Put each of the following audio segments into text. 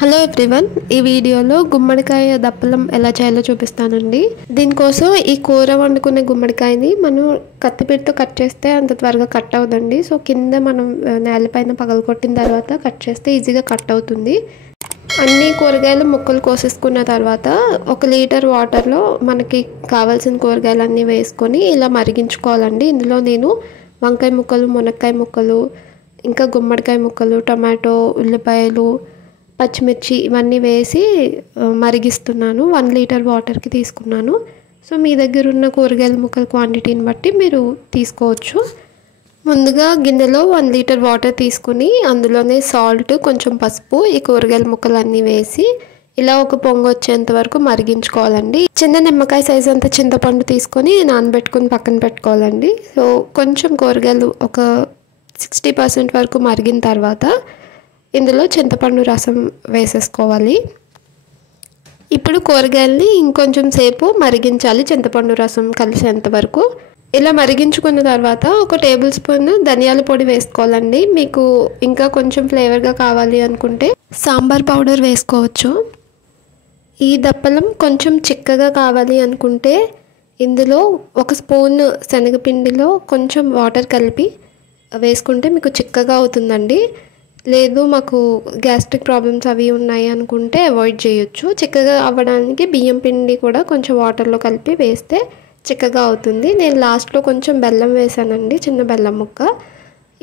Hello everyone, ఈ వీడియోలో గుమ్మడికాయ దప్పలం ఎలా చేయాలో చూపిస్తానండి. దీనికోసం ఈ కూర వండుకునే గుమ్మడికాయని మనం కత్తిపీటతో కట్ చేస్తే అంత త్వరగా కట్ అవుదండి. సో కింద మనం నేలపైన పగలగొట్టిన తర్వాత కట్ చేస్తే ఈజీగా కట్ అవుతుంది. అన్ని కూరగాయలు ముక్కలు కోసేసుకున్న తర్వాత 1 లీటర్ వాటర్లో మనకి కావాల్సిన కూరగాయలన్నీ వేసుకొని ఇలా మరిగించుకోవాలండి. ఇందులో నేను వంకాయ ముక్కలు, మునక్కాయ ముక్కలు, ఇంకా గుమ్మడికాయ ముక్కలు, టమాటో, ఉల్లిపాయలు, పచ్చిమిర్చి ఇవన్నీ వేసి మరిగిస్తున్నాను. 1 లీటర్ వాటర్కి తీసుకున్నాను. సో మీ దగ్గర ఉన్న కూరగాయల ముక్కల క్వాంటిటీని బట్టి మీరు తీసుకోవచ్చు. ముందుగా గిన్నెలో 1 లీటర్ వాటర్ తీసుకుని అందులోనే సాల్ట్, కొంచెం పసుపు, ఈ కూరగాయల ముక్కలన్నీ వేసి ఇలా ఒక పొంగు వచ్చేంత వరకు మరిగించుకోవాలండి. చిన్న నిమ్మకాయ సైజు అంత చింతపండు తీసుకొని నానబెట్టుకుని పక్కన పెట్టుకోవాలండి. సో కొంచెం కూరగాయలు ఒక 60% వరకు మరిగిన తర్వాత ఇందులో చింతపండు రసం వేసేసుకోవాలి. ఇప్పుడు కూరగాయల్ని ఇంకొంచెం సేపు మరిగించాలి, చింతపండు రసం కలిసేంత వరకు. ఇలా మరిగించుకున్న తర్వాత 1 టేబుల్ స్పూన్ ధనియాల పొడి వేసుకోవాలండి. మీకు ఇంకా కొంచెం ఫ్లేవర్గా కావాలి అనుకుంటే సాంబార్ పౌడర్ వేసుకోవచ్చు. ఈ దప్పలం కొంచెం చిక్కగా కావాలి అనుకుంటే ఇందులో 1 స్పూన్ శనగపిండిలో కొంచెం వాటర్ కలిపి వేసుకుంటే మీకు చిక్కగా అవుతుందండి. లేదు మాకు గ్యాస్ట్రిక్ ప్రాబ్లమ్స్ అవి ఉన్నాయి అనుకుంటే అవాయిడ్ చేయొచ్చు. చిక్కగా అవ్వడానికి బియ్యం పిండి కూడా కొంచెం వాటర్లో కలిపి వేస్తే చిక్కగా అవుతుంది. నేను లాస్ట్లో కొంచెం బెల్లం వేసానండి, చిన్న బెల్లం ముక్క.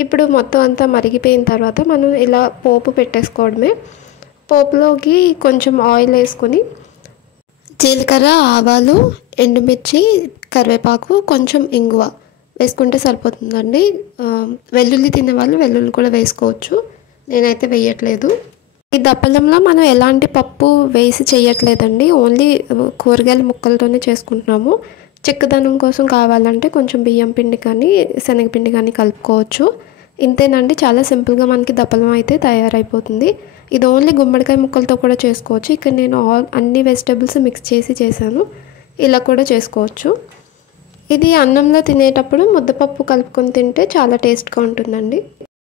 ఇప్పుడు మొత్తం అంతా మరిగిపోయిన తర్వాత మనం ఇలా పోపు పెట్టేసుకోవడమే. పోపులోకి కొంచెం ఆయిల్ వేసుకొని జీలకర్ర, ఆవాలు, ఎండుమిర్చి, కరివేపాకు, కొంచెం ఇంగువ వేసుకుంటే సరిపోతుందండి. వెల్లుల్లి తినేవాళ్ళు వెల్లుల్లి కూడా వేసుకోవచ్చు, నేనైతే వేయట్లేదు. ఈ దప్పలంలో మనం ఎలాంటి పప్పు వేసి చేయట్లేదండి, ఓన్లీ కూరగాయల ముక్కలతోనే చేసుకుంటున్నాము. చిక్కదనం కోసం కావాలంటే కొంచెం బియ్యం పిండి కానీ శనగపిండి కానీ కలుపుకోవచ్చు. ఇంతేనండి, చాలా సింపుల్గా మనకి దప్పలం అయితే తయారైపోతుంది. ఇది ఓన్లీ గుమ్మడికాయ ముక్కలతో కూడా చేసుకోవచ్చు. ఇక్కడ నేను అన్ని వెజిటబుల్స్ మిక్స్ చేసి చేశాను, ఇలా కూడా చేసుకోవచ్చు. ఇది అన్నంలో తినేటప్పుడు ముద్దపప్పు కలుపుకొని తింటే చాలా టేస్ట్గా ఉంటుందండి.